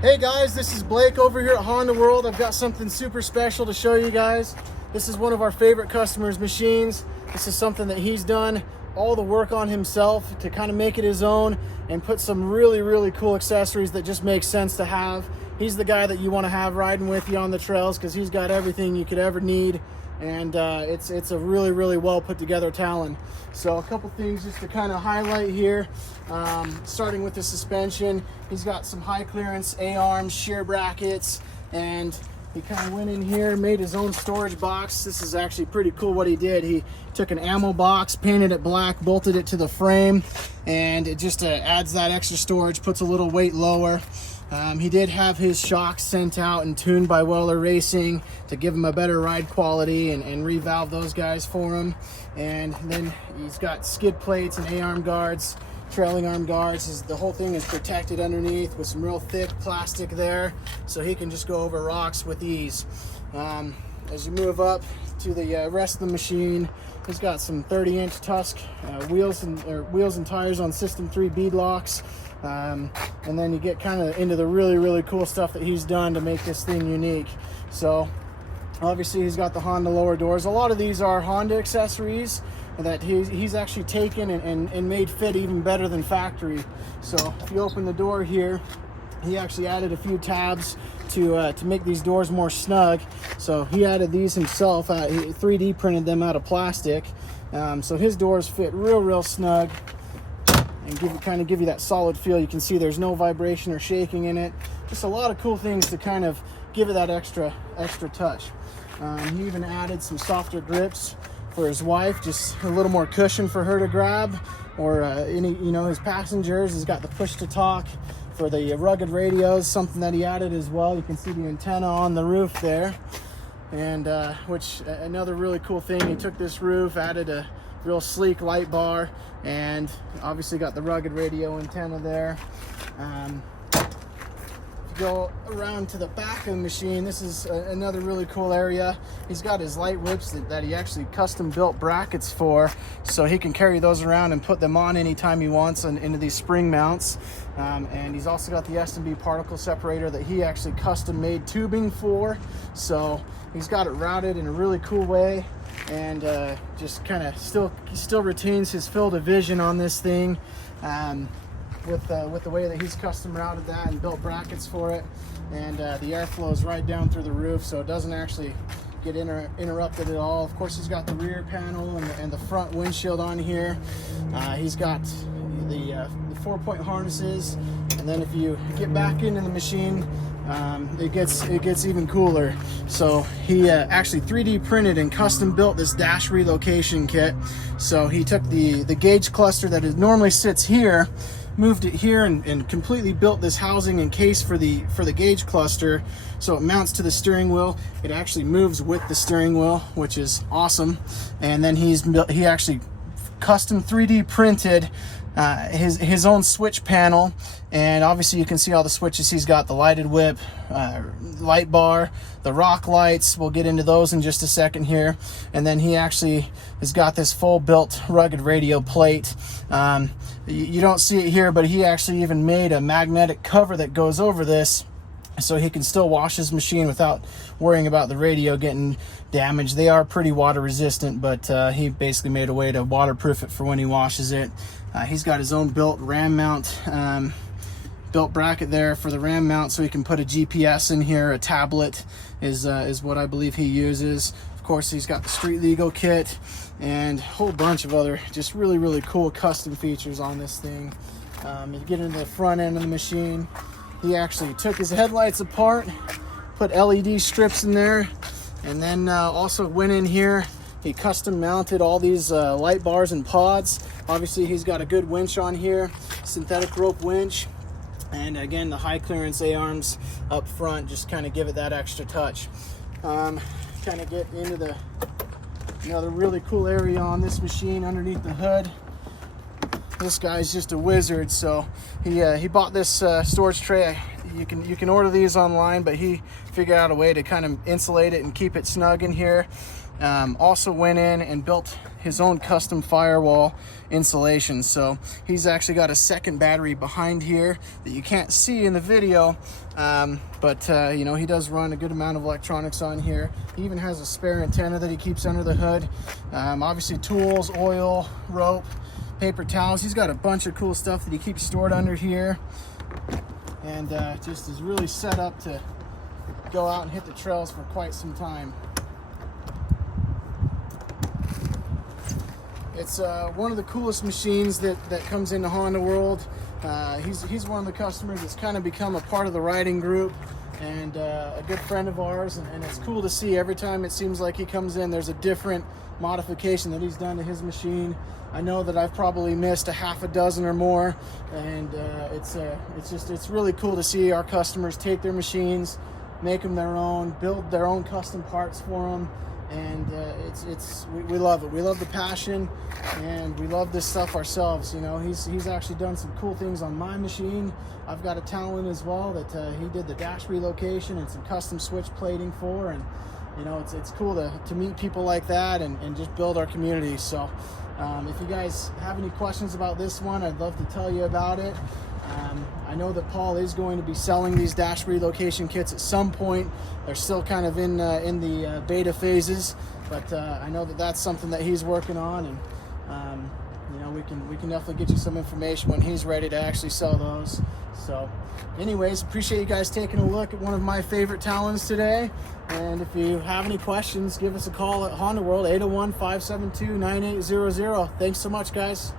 Hey guys, this is Blake over here at Honda World. I've got something super special to show you guys. This is one of our favorite customers' machines. This is something that he's done all the work on himself to kind of make it his own and put some really cool accessories that just make sense to have. He's the guy that you want to have riding with you on the trails because he's got everything you could ever need, and it's a really well put together Talon. So a couple things just to kind of highlight here, starting with the suspension. He's got some high clearance A-arms, shear brackets, and he kind of went in here, made his own storage box. This is actually pretty cool what he did. He took an ammo box, painted it black, bolted it to the frame, and it just adds that extra storage, puts a little weight lower. He did have his shocks sent out and tuned by Weller Racing to give him a better ride quality and revalve those guys for him. And then he's got skid plates and A-arm guards, trailing arm guards. The whole thing is protected underneath with some real thick plastic there, so he can just go over rocks with ease. As you move up to the rest of the machine, he's got some 30-inch Tusk wheels and tires on System 3 bead locks. And then you get kind of into the really cool stuff that he's done to make this thing unique. So obviously he's got the Honda lower doors. A lot of these are Honda accessories that he's actually taken and made fit even better than factory. So if you open the door here, he actually added a few tabs to make these doors more snug. So he added these himself. He 3D printed them out of plastic. So his doors fit real snug and kind of give you that solid feel. You can see there's no vibration or shaking in it. Just a lot of cool things to kind of give it that extra touch. He even added some softer grips for his wife, just a little more cushion for her to grab, or his passengers. He's got the push to talk for the rugged radios, something that he added as well. You can see the antenna on the roof there, and which another really cool thing. He took this roof, added a real sleek light bar, and obviously got the rugged radio antenna there. Go around to the back of the machine. This is another really cool area. He's got his light whips that he actually custom built brackets for, so he can carry those around and put them on anytime he wants into these spring mounts. And he's also got the S&B particle separator that he actually custom made tubing for, so he's got it routed in a really cool way, and just kind of still retains his field of vision on this thing. With the way that he's custom routed that and built brackets for it, and the airflow is right down through the roof, so it doesn't actually get interrupted at all. Of course, he's got the rear panel and the front windshield on here. He's got the 4-point harnesses, and then if you get back into the machine, it gets even cooler. So he actually 3D printed and custom built this dash relocation kit. So he took the gauge cluster that normally sits here, moved it here, and completely built this housing and case for the gauge cluster, so it mounts to the steering wheel. It actually moves with the steering wheel, which is awesome. And then he actually custom 3D printed his own switch panel, and obviously you can see all the switches. He's got the lighted whip, light bar, the rock lights. We'll get into those in just a second here. And then he actually has got this full built rugged radio plate. You don't see it here, but he actually even made a magnetic cover that goes over this, so he can still wash his machine without worrying about the radio getting damaged. They are pretty water resistant, but he basically made a way to waterproof it for when he washes it. He's got his own built ram mount, built bracket there for the ram mount, so he can put a GPS in here. A tablet is what I believe he uses. Of course, he's got the street legal kit and a whole bunch of other just really cool custom features on this thing. You get into the front end of the machine, he actually took his headlights apart, put LED strips in there, and then also went in here. He custom mounted all these light bars and pods. Obviously he's got a good winch on here, synthetic rope winch, and again the high clearance A-arms up front just kind of give it that extra touch. Kind of get into another really cool area on this machine underneath the hood. This guy's just a wizard. So he bought this storage tray. You can order these online, but he figured out a way to kind of insulate it and keep it snug in here. also went in and built his own custom firewall insulation. So he's actually got a second battery behind here that you can't see in the video, but you know, he does run a good amount of electronics on here. He even has a spare antenna that he keeps under the hood. Obviously tools, oil, rope, paper towels. He's got a bunch of cool stuff that he keeps stored under here, and just is really set up to go out and hit the trails for quite some time. It's one of the coolest machines that comes into Honda World. He's one of the customers that's kind of become a part of the riding group, and a good friend of ours, and it's cool to see every time it seems like he comes in, there's a different modification that he's done to his machine. I know that I've probably missed a half a dozen or more, and it's really cool to see our customers take their machines, make them their own, build their own custom parts for them. And we love it. We love the passion, and we love this stuff ourselves. You know, he's actually done some cool things on my machine. I've got a Talon as well that he did the dash relocation and some custom switch plating for, and you know, it's cool to meet people like that and just build our community. So if you guys have any questions about this one, I'd love to tell you about it. I know that Paul is going to be selling these dash relocation kits at some point. They're still kind of in the beta phases, but I know that that's something that he's working on, and you know, we can definitely get you some information when he's ready to actually sell those. So anyways, appreciate you guys taking a look at one of my favorite Talons today. And if you have any questions, give us a call at Honda World, 801-572-9800. Thanks so much, guys.